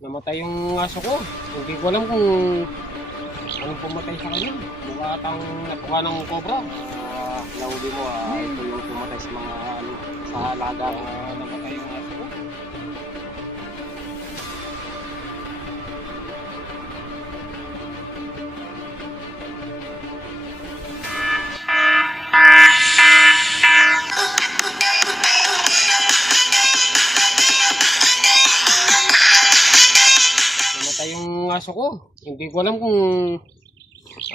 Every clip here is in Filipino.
Namatay yung aso ko. Hindi ko alam kung anong pumatay sa kanya. Mukha atang natuka ng cobra. Nahuli mo, ito yung pumatay sa mga sa alaga. Namatay yung aso ko. Namatay yung aso ko. Hindi ko alam kung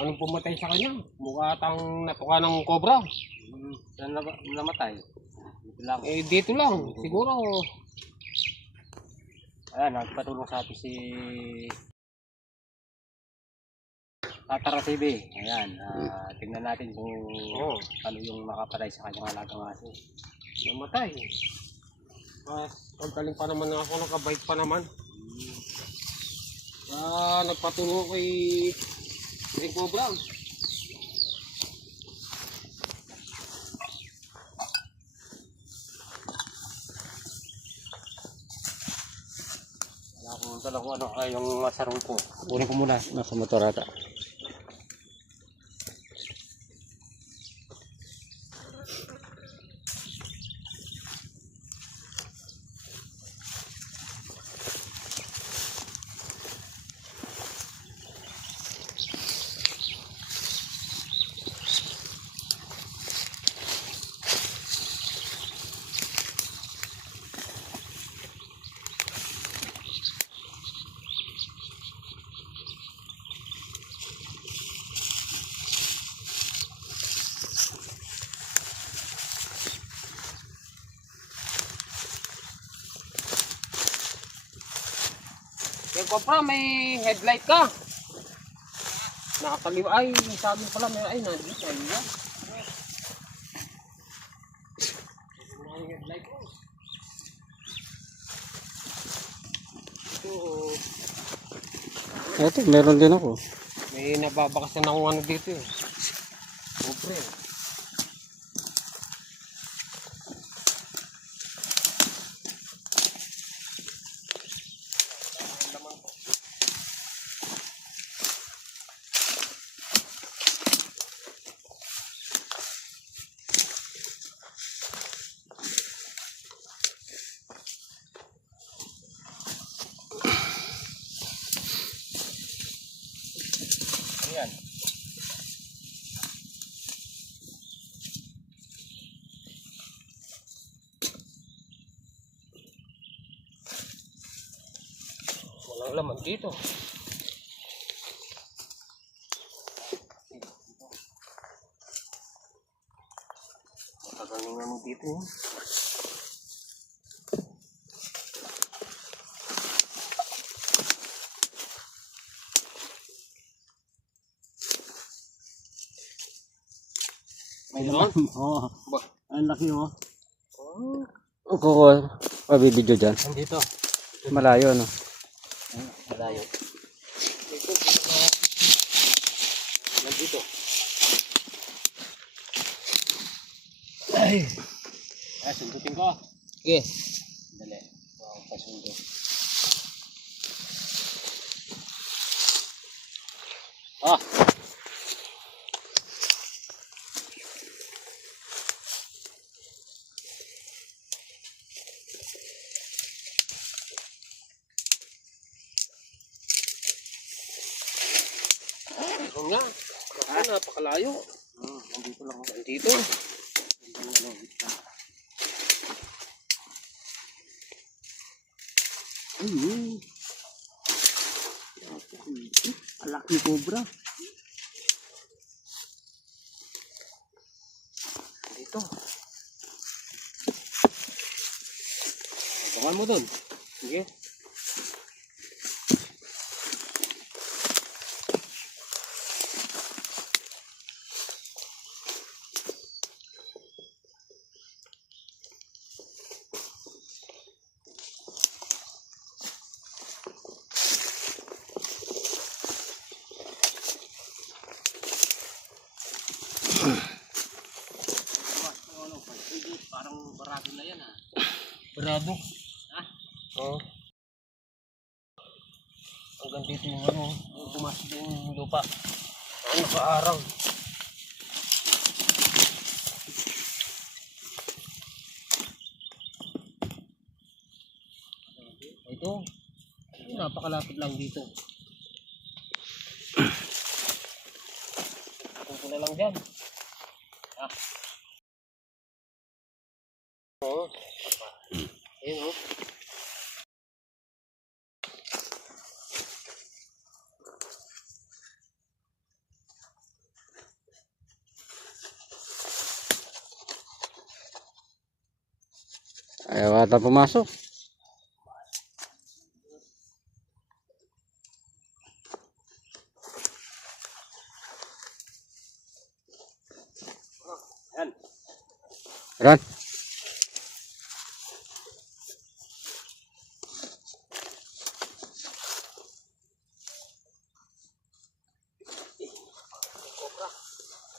anong pumatay sa kanya. Mukha atang natuka ng cobra. Saan namatay? Dito lang. Dito lang. Siguro. Ayan, nagpatulong sa atin si Tatara TV. Ayan, tingnan natin kung ano yung nakapatay sa kanyang alagang aso. Namatay. Ang galing pa naman ako. Nakabait pa naman. Nagpatulong kay Cobra. Wala akong talagang ano, yung sarong ko. Kunin ko muna, nasa motor ata. Kaya Cobra, may headlight ka. Nakakaliwa. Ay, sabi pala may nandito. Ayun yan. May headlight ko. Ito, meron din ako. May nababakasan akong ano dito eh. Cobra. Ayan. Walang laman dito. Matagal yung ano dito eh. May laman. Oo. Ba? Ang laki oh. Oh. Kukuha. Pabibidyo dyan. Nandito. Malayo no. Malayo. Nandito. Ay. Sundutin ko. Okay. Dali. Pasundo. Ah. Ito nga. Ako, napakalayo. Nandito lang. Nandito. Ayun. Ang laki cobra. Dito. Abangan mo dun. Sige. Parang barado na yan ah. Barado. Ha? Oo. Hanggang dito yung ano, yung pumasok yung lupa. Ano, nakaaraw. Ito, napakalapit lang dito. Kung ko na lang dyan. Ah. Oo. Ayun o. Ayaw ata pumasok. Yan. Ron.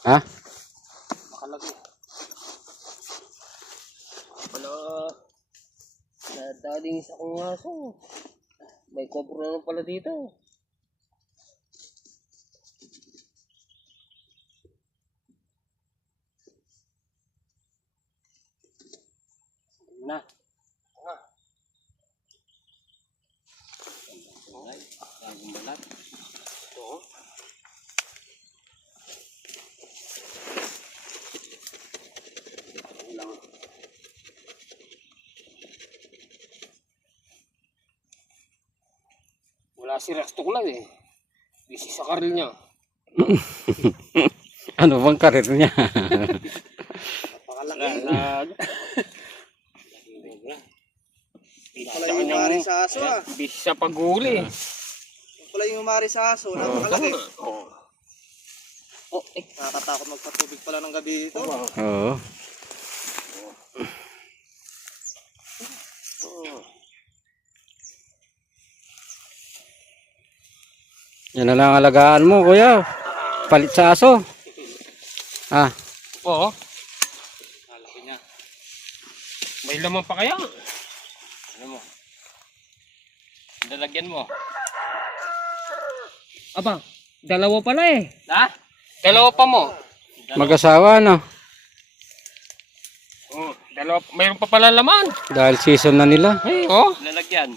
Ha? Makalagi. Wala. Nadaling isa kong aso. May kobra naman pala dito. Na. Laging balat. Ito. Lang. Wala si Resto ko lang eh. Busy sa karil niya. Ano bang karir niya? Napakalaki. Pala yung umari sa aso ah. Busy sa paghuli. Pala yung umari sa aso, napakalaki. Oo. Oh, Nakakatakot magpatubig pala ng gabi ito. Oo. Yan na lang ang alagaan mo, kuya. Palit sa aso. Ah, Oo. Malaki niya. May laman pa kaya? Ano mo? Lalagyan mo. Aba, dalawa pala eh. Ha? Dalawa pa mo. mag-asawa no. Oh, dalawa, mayroon pa pala laman. Dahil season na nila. Ay, oh. Lalagyan.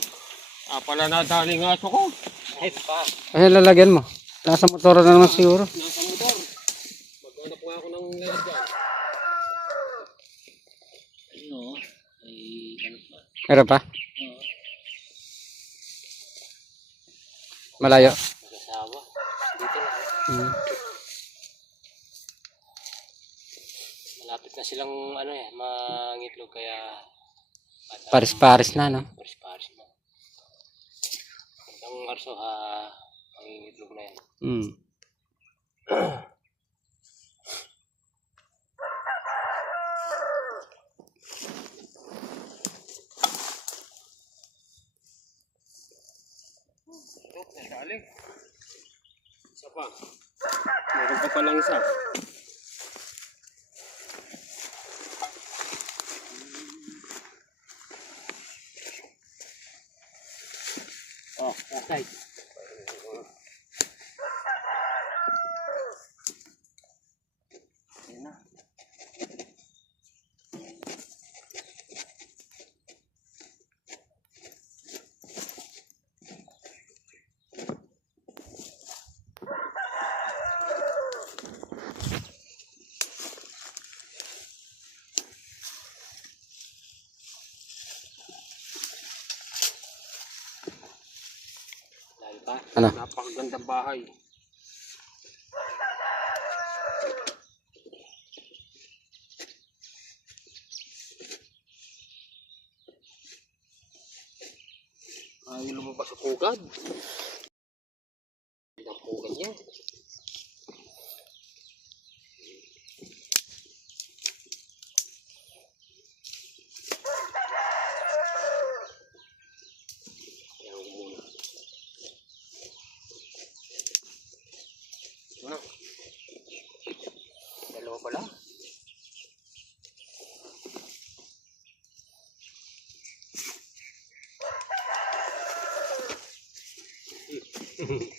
Pala nadali ng aso ko. Ay, pa. Ay, lalagyan mo. Nasa motor na naman siguro. Nasa motor. Maghanap nga ako ng lalagyan. Ayun o. Ay, ano pa? Meron pa? Malayo. Mag-asawa. Dito lang. Hmm. Malapit na silang ano eh, mangitlog kaya Paris-paris na, no? paris-paris na. Ang arso mangingitlog na yan. Hmm. Ito, nadali. Isa pa. Meron pa palang isa. Oh, okay. Ayan na. Layo pa. Ano? Napakagandang bahay. Ayaw lumabas sa pugad. Ang pugad niya. Ayan ko muna. Ano? Dalawa pala. Ito.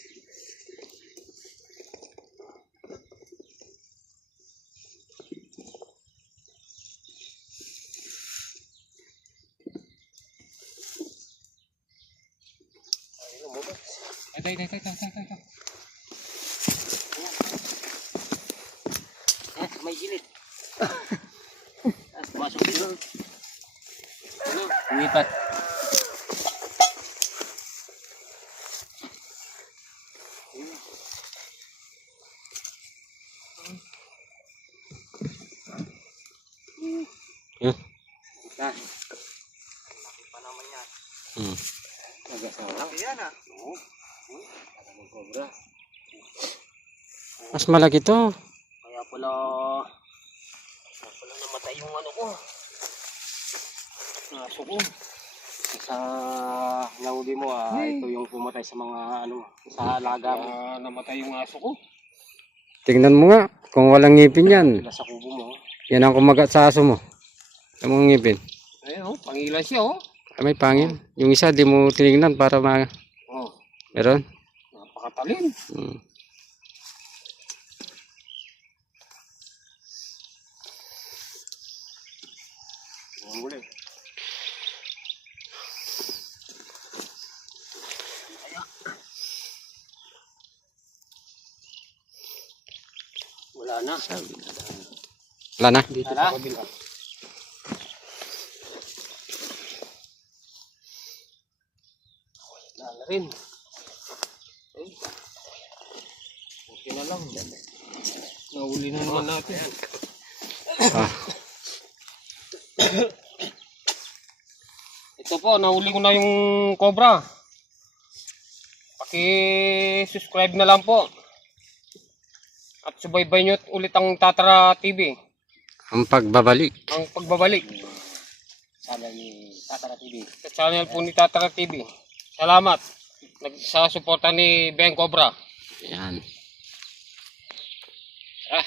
May gilid. Masok dito. Umipat. Yan. Ah, Hmm. nagasawa. Yan ah. Ang cobra. Mas malaki to. Kaya pala namatay yung ano ko. Aso ko. Sa nahuli mo ito yung pumatay sa mga ano, sa alaga mo. Namatay yung aso ko. Tingnan mo nga. Kung walang ngipin yan. Sa kubo mo. Yan ang kumagat sa aso mo. Ang mga ngipin. Ayun, pangilan siya, oh. Ah, may pangil. Yung isa di mo tinignan para ma... Oh, Meron? napakatalim. Hmm. Ang muli. Wala na. Wala na. Dito Wala. sa kabila. Wala na rin. Okay na lang. Nahuli na naman natin. Ah. Ito po, nahuli ko na yung cobra. Paki-subscribe na lang po. At subaybay nyo ulit ang Tatara TV. Ang pagbabalik. Ang pagbabalik Sana ni Tatara TV. sa channel po ni Tatara TV. Salamat sa suporta ni Ben Cobra. Yan. Tara.